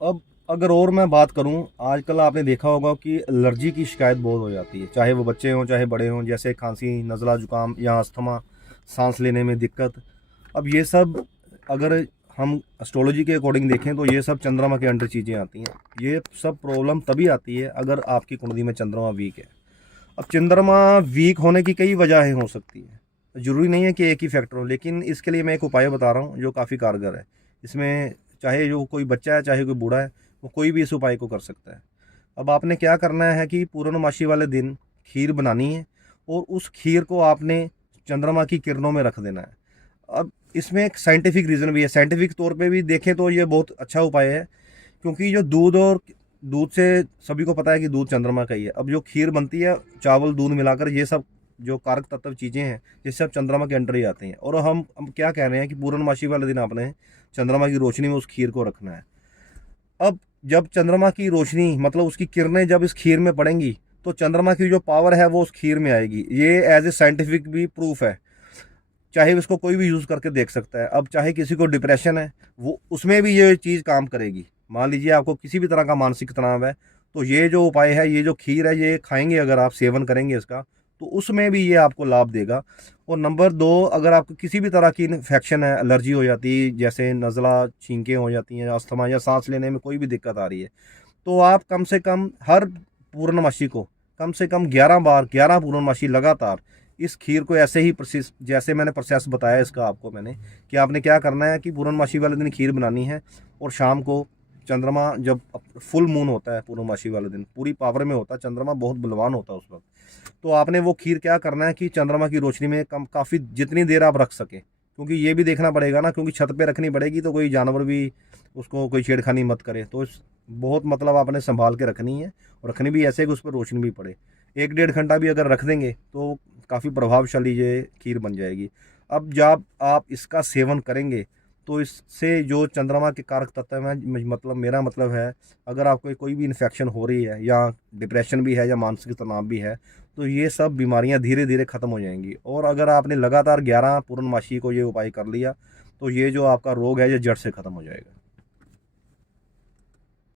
अब अगर और मैं बात करूं, आजकल आपने देखा होगा कि एलर्जी की शिकायत बहुत हो जाती है, चाहे वो बच्चे हों चाहे बड़े हों, जैसे खांसी, नज़ला, जुकाम या अस्थमा, सांस लेने में दिक्कत। अब ये सब अगर हम एस्ट्रोलॉजी के अकॉर्डिंग देखें तो ये सब चंद्रमा के अंडर चीज़ें आती हैं। ये सब प्रॉब्लम तभी आती है अगर आपकी कुंडली में चंद्रमा वीक है। अब चंद्रमा वीक होने की कई वजहें हो सकती हैं, ज़रूरी नहीं है कि एक ही फैक्टर हो, लेकिन इसके लिए मैं एक उपाय बता रहा हूँ जो काफ़ी कारगर है। इसमें चाहे जो कोई बच्चा है चाहे कोई बूढ़ा है, वो कोई भी इस उपाय को कर सकता है। अब आपने क्या करना है कि पूर्णमासी वाले दिन खीर बनानी है और उस खीर को आपने चंद्रमा की किरणों में रख देना है। अब इसमें एक साइंटिफिक रीज़न भी है, साइंटिफिक तौर पे भी देखें तो ये बहुत अच्छा उपाय है, क्योंकि जो दूध और दूध से सभी को पता है कि दूध चंद्रमा का ही है। अब जो खीर बनती है चावल दूध मिलाकर, ये सब जो कारक तत्व चीज़ें हैं ये सब चंद्रमा के अंडर ही आते हैं। और हम क्या कह रहे हैं कि पूर्णमासी वाले दिन आपने चंद्रमा की रोशनी में उस खीर को रखना है। अब जब चंद्रमा की रोशनी मतलब उसकी किरणें जब इस खीर में पड़ेंगी तो चंद्रमा की जो पावर है वो उस खीर में आएगी। ये एज ए साइंटिफिक भी प्रूफ है, चाहे इसको कोई भी यूज़ करके देख सकता है। अब चाहे किसी को डिप्रेशन है, वो उसमें भी ये चीज़ काम करेगी। मान लीजिए आपको किसी भी तरह का मानसिक तनाव है, तो ये जो उपाय है, ये जो खीर है, ये खाएंगे अगर आप, सेवन करेंगे इसका, तो उसमें भी ये आपको लाभ देगा। और नंबर दो, अगर आपको किसी भी तरह की इन्फेक्शन है, एलर्जी हो जाती है, जैसे नज़ला, छींकें हो जाती हैं, अस्थमा या सांस लेने में कोई भी दिक्कत आ रही है, तो आप कम से कम हर पूर्णमासी को कम से कम 11 बार, 11 पूर्णमासी लगातार इस खीर को ऐसे ही प्रोसेस, जैसे मैंने प्रोसेस बताया इसका आपको मैंने, कि आपने क्या करना है कि पूर्णमासी वाले दिन खीर बनानी है और शाम को चंद्रमा जब फुल मून होता है, पूर्णमासी वाले दिन पूरी पावर में होता है चंद्रमा, बहुत बलवान होता है उस वक्त, तो आपने वो खीर क्या करना है कि चंद्रमा की रोशनी में कम काफ़ी जितनी देर आप रख सकें, क्योंकि ये भी देखना पड़ेगा ना, क्योंकि छत पे रखनी पड़ेगी तो कोई जानवर भी उसको कोई छेड़खानी मत करे। तो बहुत मतलब आपने संभाल के रखनी है, और रखनी भी ऐसे कि उस पर रोशनी भी पड़े। 1 डेढ़ घंटा भी अगर रख देंगे तो काफ़ी प्रभावशाली ये खीर बन जाएगी। अब जब आप इसका सेवन करेंगे तो इससे जो चंद्रमा के कारक तत्व हैं, मतलब मेरा मतलब है, अगर आपको कोई भी इन्फेक्शन हो रही है या डिप्रेशन भी है या मानसिक तनाव भी है, तो ये सब बीमारियां धीरे धीरे ख़त्म हो जाएंगी। और अगर आपने लगातार 11 पूर्णमासी को ये उपाय कर लिया, तो ये जो आपका रोग है ये जड़ से ख़त्म हो जाएगा।